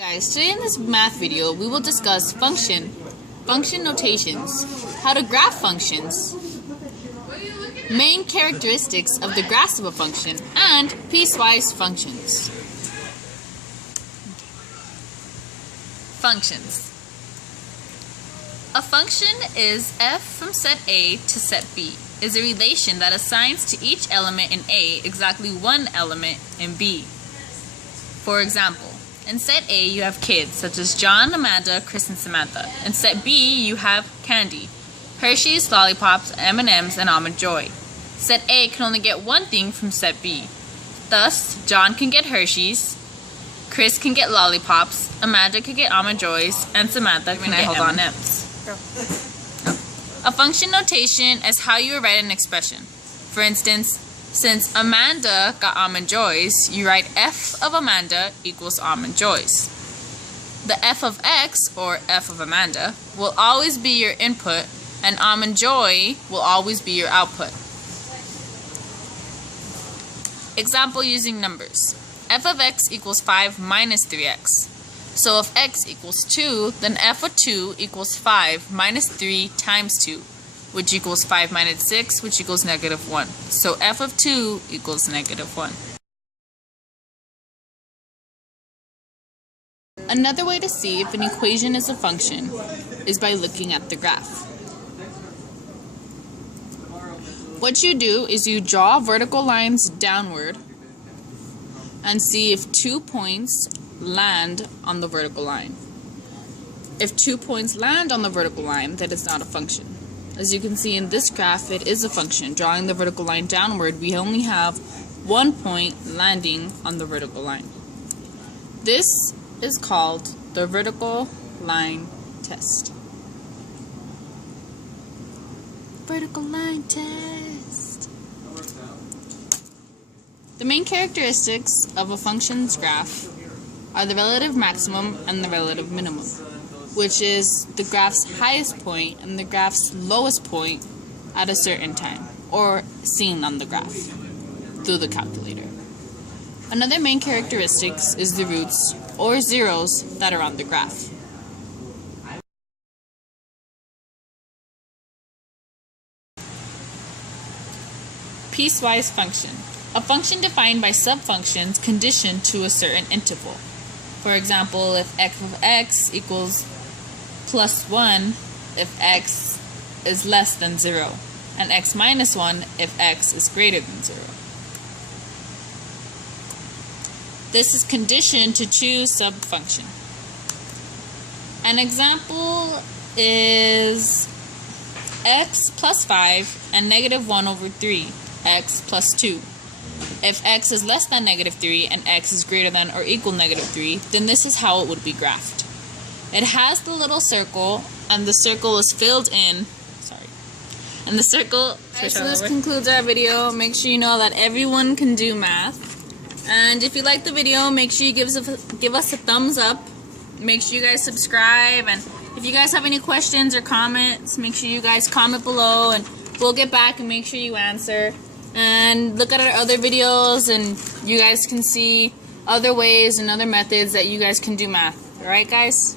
Guys, today in this math video we will discuss function notations, how to graph functions, main characteristics of the graphs of a function, and piecewise functions. Functions. A function is f from set A to set B, is a relation that assigns to each element in A exactly one element in B. For example, in set A, you have kids, such as John, Amanda, Chris, and Samantha. In set B, you have candy, Hershey's, lollipops, M&Ms, and Almond Joy. Set A can only get one thing from set B. Thus, John can get Hershey's, Chris can get lollipops, Amanda can get Almond Joys, and Samantha can get M&Ms. A function notation is how you write an expression. For instance, since Amanda got Almond Joys, you write f of Amanda equals Almond Joys. The f of x, or f of Amanda, will always be your input, and Almond Joy will always be your output. Example using numbers. F of x equals 5 minus 3x. So if x equals 2, then f of 2 equals 5 minus 3 times 2. Which equals 5 minus 6, which equals negative 1. So f of 2 equals negative 1. Another way to see if an equation is a function is by looking at the graph. What you do is you draw vertical lines downward and see if 2 points land on the vertical line. If 2 points land on the vertical line, that is not a function. As you can see in this graph, it is a function. Drawing the vertical line downward, we only have 1 point landing on the vertical line. This is called the vertical line test. Vertical line test. The main characteristics of a function's graph are the relative maximum and the relative minimum, which is the graph's highest point and the graph's lowest point at a certain time, or seen on the graph through the calculator. Another main characteristic is the roots, or zeros, that are on the graph. Piecewise function. A function defined by subfunctions conditioned to a certain interval. For example, if f of x equals plus 1 if x is less than 0, and x minus 1 if x is greater than 0. This is conditioned to choose subfunction. An example is x plus 5 and negative 1 over 3, x plus 2. If x is less than negative 3 and x is greater than or equal negative 3, then this is how it would be graphed. It has the little circle, and the circle is filled in. And the circle. Right, so this concludes our video. Make sure you know that everyone can do math. And if you like the video, make sure you give us a thumbs up. Make sure you guys subscribe. And if you guys have any questions or comments, make sure you guys comment below, and we'll get back and make sure you answer. And look at our other videos, and you guys can see other ways and other methods that you guys can do math. Alright, guys?